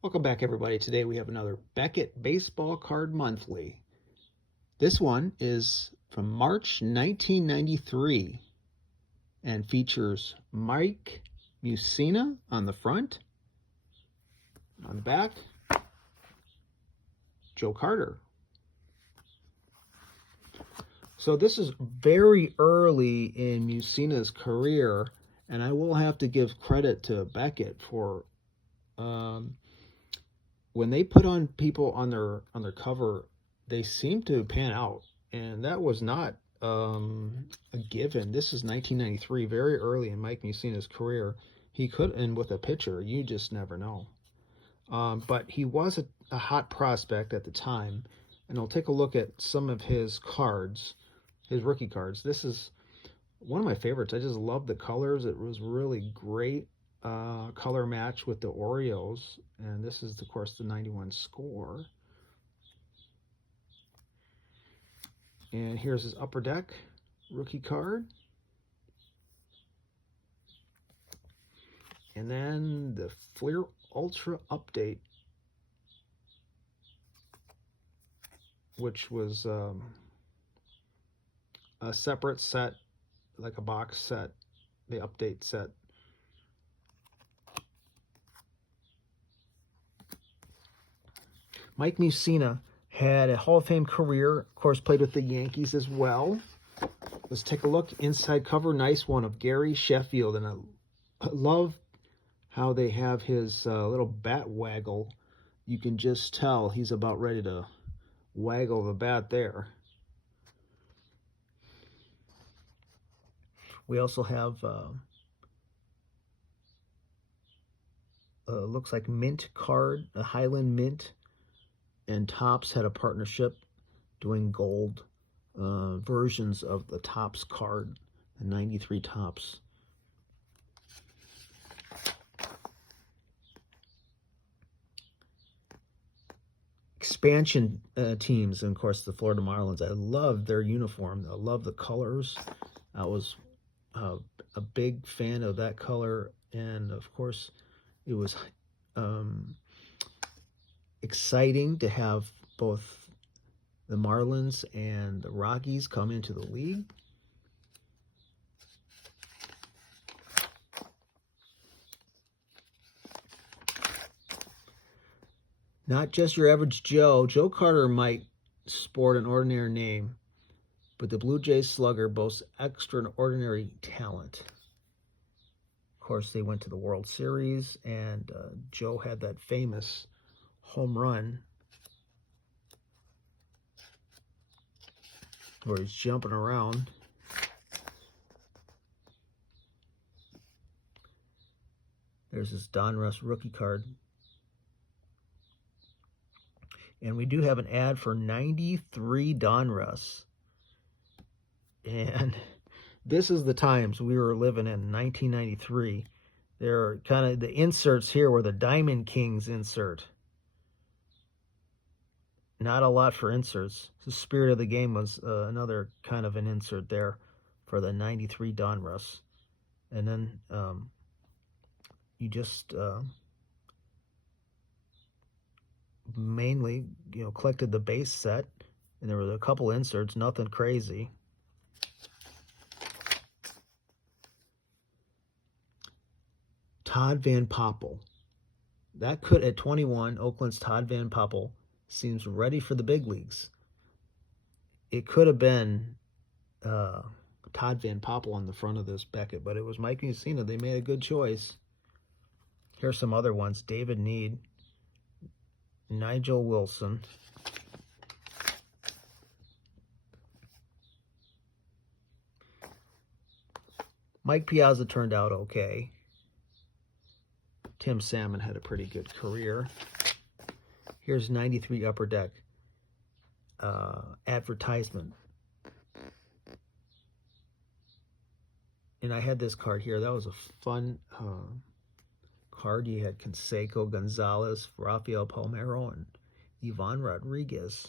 Welcome back, everybody. Today we have another Beckett Baseball Card Monthly. This one is from March 1993 and features Mike Mussina on the front. On the back, Joe Carter. So this is very early in Mussina's career, and I will have to give credit to Beckett for when they put on people on their cover, they seem to pan out, and that was not a given. This is 1993, very early in Mike Mussina's career. He could, and with a pitcher, you just never know. But he was a hot prospect at the time, and I'll take a look at some of his cards, his rookie cards. This is one of my favorites. I just love the colors. It was really great color match with the Orioles, and this is, of course, the 91 score. And here's his Upper Deck rookie card. And then the Fleer Ultra Update, which was a separate set, like a box set, the update set. Mike Mussina had a Hall of Fame career, of course, played with the Yankees as well. Let's take a look. Inside cover, nice one of Gary Sheffield. And I love how they have his little bat waggle. You can just tell he's about ready to waggle the bat there. We also have, looks like mint card, a Highland Mint, and Topps had a partnership doing gold versions of the Topps card, the 93 Topps. Expansion teams, and of course the Florida Marlins. I love their uniform. I love the colors. I was a big fan of that color, and of course it was exciting to have both the Marlins and the Rockies come into the league. Not just your average Joe. Joe Carter might sport an ordinary name, but the Blue Jays slugger boasts extraordinary talent. Of course, they went to the World Series, and Joe had that famous home run where he's jumping around. There's his Donruss rookie card. And we do have an ad for 93 Donruss. And this is the times we were living in 1993. There are kind of the inserts here were the Diamond Kings insert. Not a lot for inserts. The Spirit of the Game was another kind of an insert there for the 93 Donruss. And then you just mainly, collected the base set, and there were a couple inserts, nothing crazy. Todd Van Poppel. That could, at 21, Oakland's Todd Van Poppel seems ready for the big leagues. It could have been Todd Van Poppel on the front of this Beckett, but it was Mike Mussina. They made a good choice. Here's some other ones. David Need, Nigel Wilson, Mike Piazza turned out okay. Tim Salmon had a pretty good career. Here's 93 Upper Deck advertisement. And I had this card here. That was a fun card. You had Canseco, Gonzalez, Rafael Palmeiro, and Ivan Rodriguez.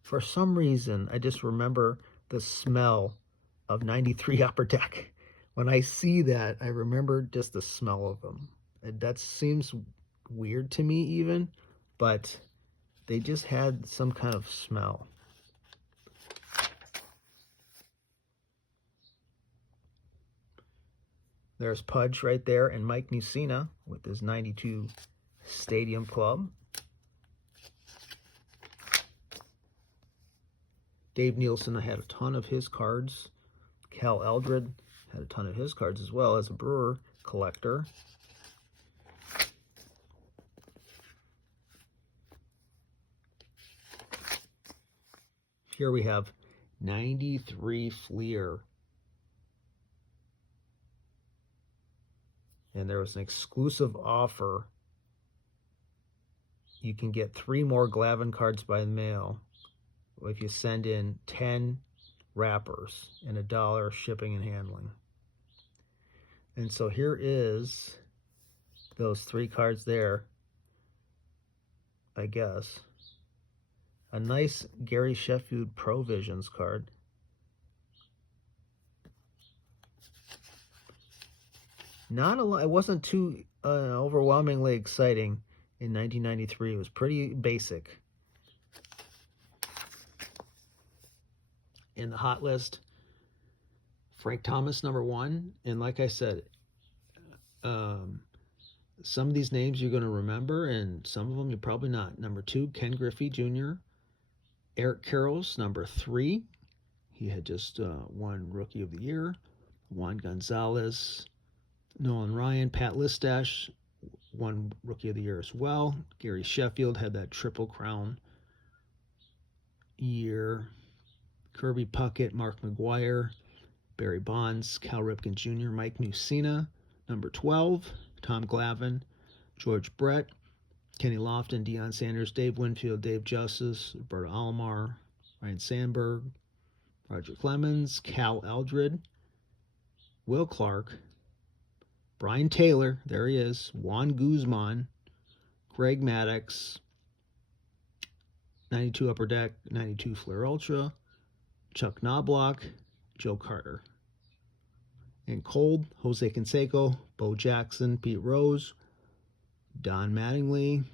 For some reason, I just remember the smell of 93 Upper Deck. When I see that, I remember just the smell of them. That seems weird to me even, but they just had some kind of smell. There's Pudge right there, and Mike Mussina with his 92 Stadium Club. Dave Nielsen had a ton of his cards. Cal Eldred had a ton of his cards as well as a Brewer collector. Here we have 93 Fleer. And there was an exclusive offer. You can get 3 more Glavine cards by mail if you send in 10 wrappers and $1 shipping and handling. And so here is those 3 cards there, I guess. A nice Gary Sheffield Provisions card. Not a lot. It wasn't too overwhelmingly exciting in 1993. It was pretty basic. In the hot list, Frank Thomas, #1. And like I said, some of these names you're going to remember, and some of them you're probably not. #2, Ken Griffey Jr. Eric Karros, #3. He had just won Rookie of the Year. Juan Gonzalez, Nolan Ryan, Pat Listash won Rookie of the Year as well. Gary Sheffield had that Triple Crown year. Kirby Puckett, Mark McGuire, Barry Bonds, Cal Ripken Jr., Mike Mussina, #12, Tom Glavine, George Brett, Kenny Lofton, Deion Sanders, Dave Winfield, Dave Justice, Roberto Alomar, Ryan Sandberg, Roger Clemens, Cal Eldred, Will Clark, Brian Taylor, there he is, Juan Guzman, Greg Maddux, 92 Upper Deck, 92 Fleer Ultra, Chuck Knobloch, Joe Carter. And cold, Jose Canseco, Bo Jackson, Pete Rose, Don Mattingly,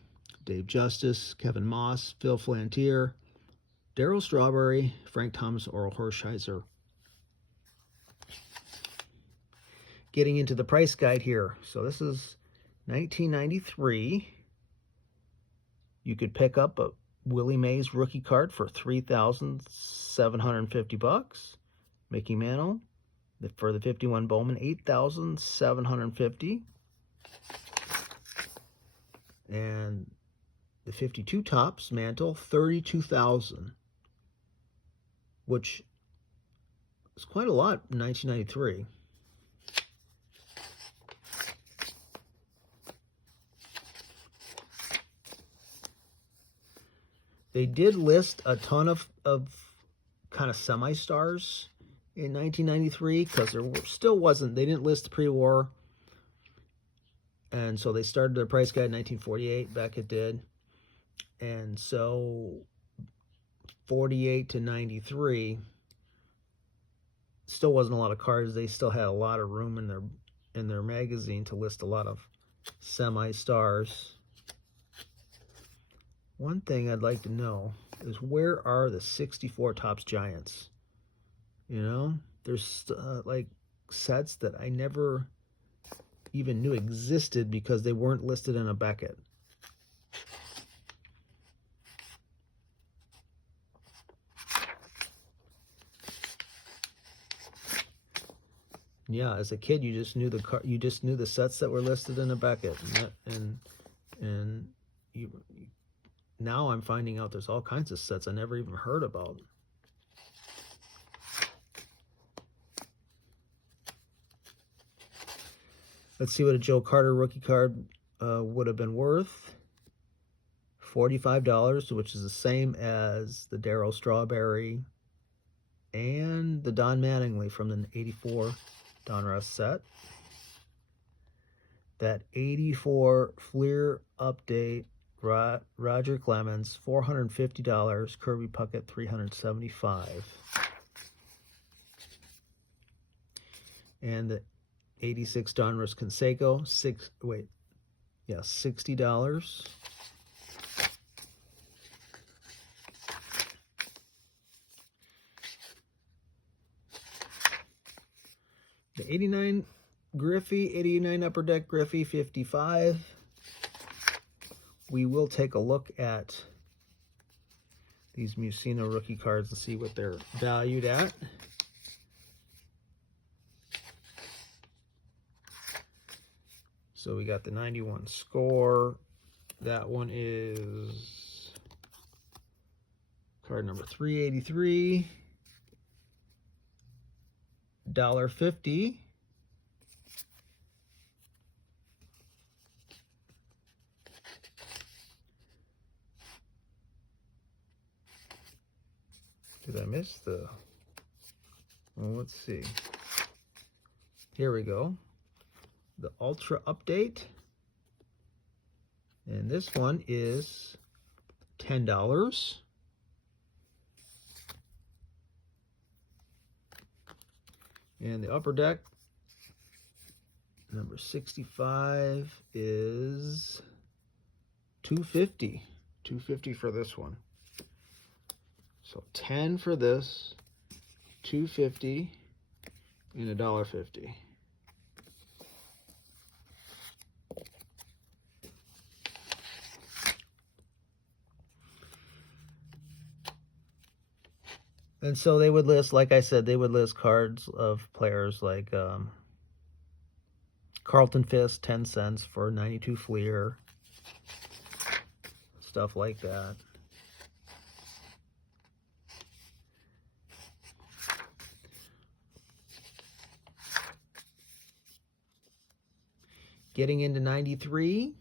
Dave Justice, Kevin Moss, Phil Flantier, Darryl Strawberry, Frank Thomas, Oral Hershiser. Getting into the price guide here. So this is 1993. You could pick up a Willie Mays rookie card for $3,750. Mickey Mantle for the 51 Bowman, $8,750. And the 52 Topps Mantle, $32,000, which is quite a lot in 1993. They did list a ton of kind of semi-stars in 1993 because they didn't list pre-war. And so they started their price guide in 1948, Beckett did. And so 48 to 93 still wasn't a lot of cards. They still had a lot of room in their magazine to list a lot of semi-stars. One thing I'd like to know is, where are the 64 Topps Giants? You know, there's like sets that I never even knew existed because they weren't listed in a Beckett. Yeah, as a kid, you just knew the sets that were listed in a Beckett, and now I'm finding out there's all kinds of sets I never even heard about. Let's see what a Joe Carter rookie card would have been worth. $45, which is the same as the Darryl Strawberry and the Don Mattingly from the 84 Donruss set. That 84 Fleer update, Roger Clemens, $450. Kirby Puckett, $375. And the 86 Donruss Canseco, $60. The 89 Griffey, 89 Upper Deck Griffey, 55. We will take a look at these Mussina rookie cards and see what they're valued at. So we got the 91 score. That one is card number 383. $1.50. Did I miss the... Well, let's see. Here we go. The Ultra Update. And this one is $10. And the Upper Deck, number 65, is $2.50. $2.50 for this one. So 10 for this, $2.50, and $1.50. And so they would list, like I said, they would list cards of players like Carlton Fisk, 10 cents for 92 Fleer, stuff like that. Getting into 93.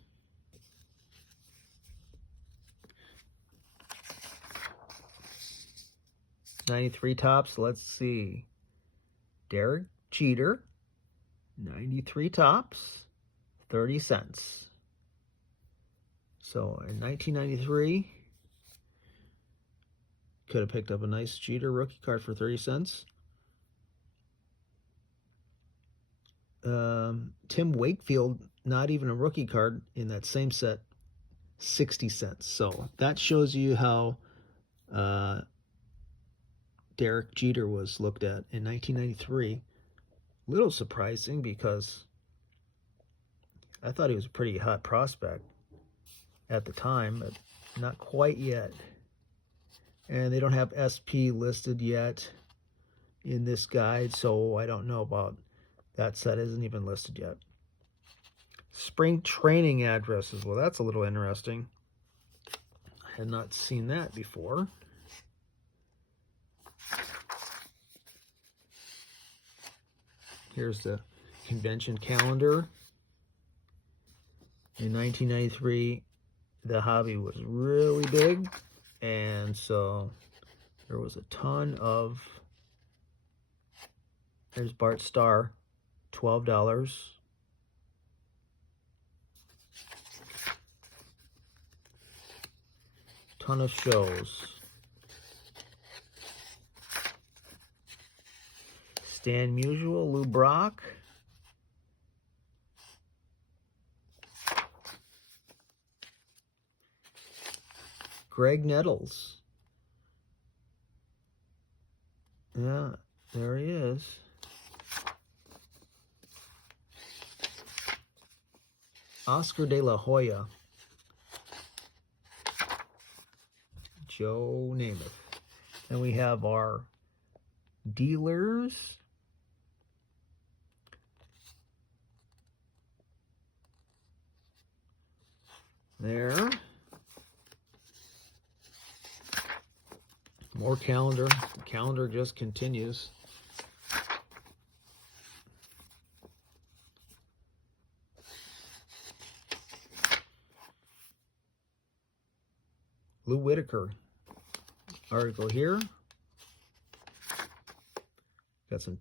'93 tops, let's see. Derek Jeter, 93 tops, 30 cents. So in 1993, could have picked up a nice Jeter rookie card for 30 cents. Tim Wakefield, not even a rookie card in that same set, 60 cents. So that shows you how Derek Jeter was looked at in 1993. A little surprising because I thought he was a pretty hot prospect at the time, but not quite yet. And they don't have SP listed yet in this guide, so I don't know about that set. Isn't even listed yet. Spring training addresses. Well, that's a little interesting. I had not seen that before. Here's the convention calendar. In 1993, the hobby was really big, and so there was a ton of... There's Bart Starr, $12. Ton of shows. Stan Musial, Lou Brock. Greg Nettles. Yeah, there he is. Oscar De La Hoya. Joe Namath. And we have our dealers. There. More calendar. The calendar just continues. Lou Whitaker article here. Got some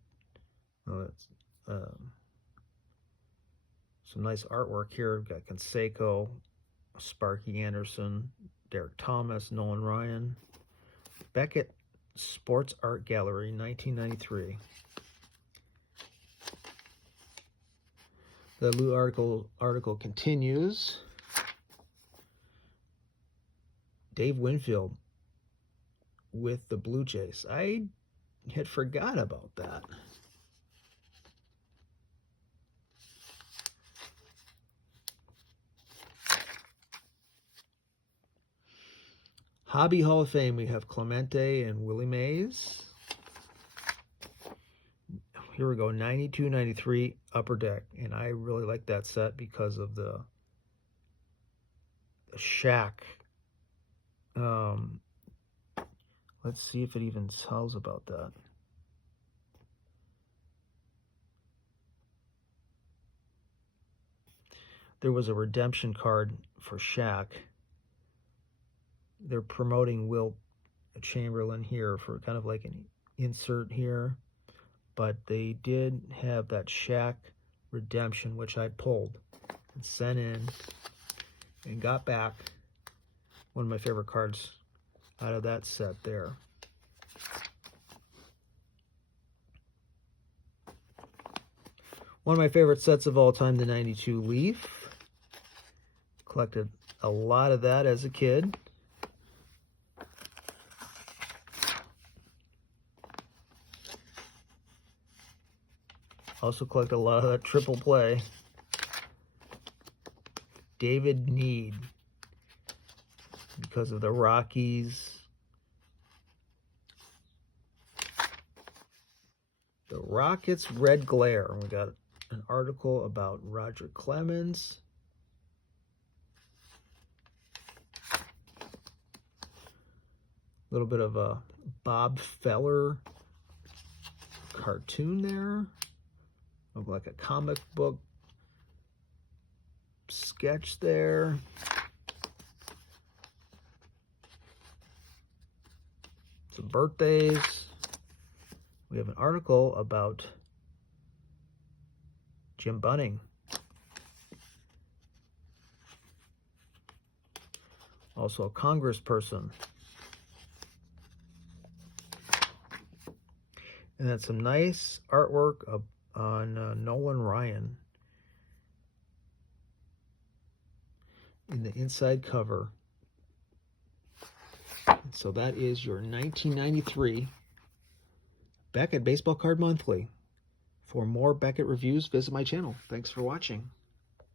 nice artwork here. We've got Canseco, Sparky Anderson, Derek Thomas, Nolan Ryan. Beckett Sports Art Gallery, 1993. The Lou article continues. Dave Winfield with the Blue Jays. I had forgot about that. Hobby Hall of Fame, we have Clemente and Willie Mays. Here we go, 92, 93 Upper Deck. And I really like that set because of the shack. Let's see if it even tells about that. There was a redemption card for Shaq. They're promoting Wilt Chamberlain here for kind of like an insert here. But they did have that Shaq redemption, which I pulled and sent in and got back. One of my favorite cards out of that set there. One of my favorite sets of all time, the 92 Leaf. Collected a lot of that as a kid. Also collected a lot of that triple play. David Need, because of the Rockies. The Rockets Red Glare. We got an article about Roger Clemens. A little bit of a Bob Feller cartoon there. Look like a comic book sketch there. Some birthdays. We have an article about Jim Bunning. Also a congressperson. And then some nice artwork on Nolan Ryan in the inside cover. So that is your 1993 Beckett Baseball Card Monthly. For more Beckett reviews, visit my channel. Thanks for watching.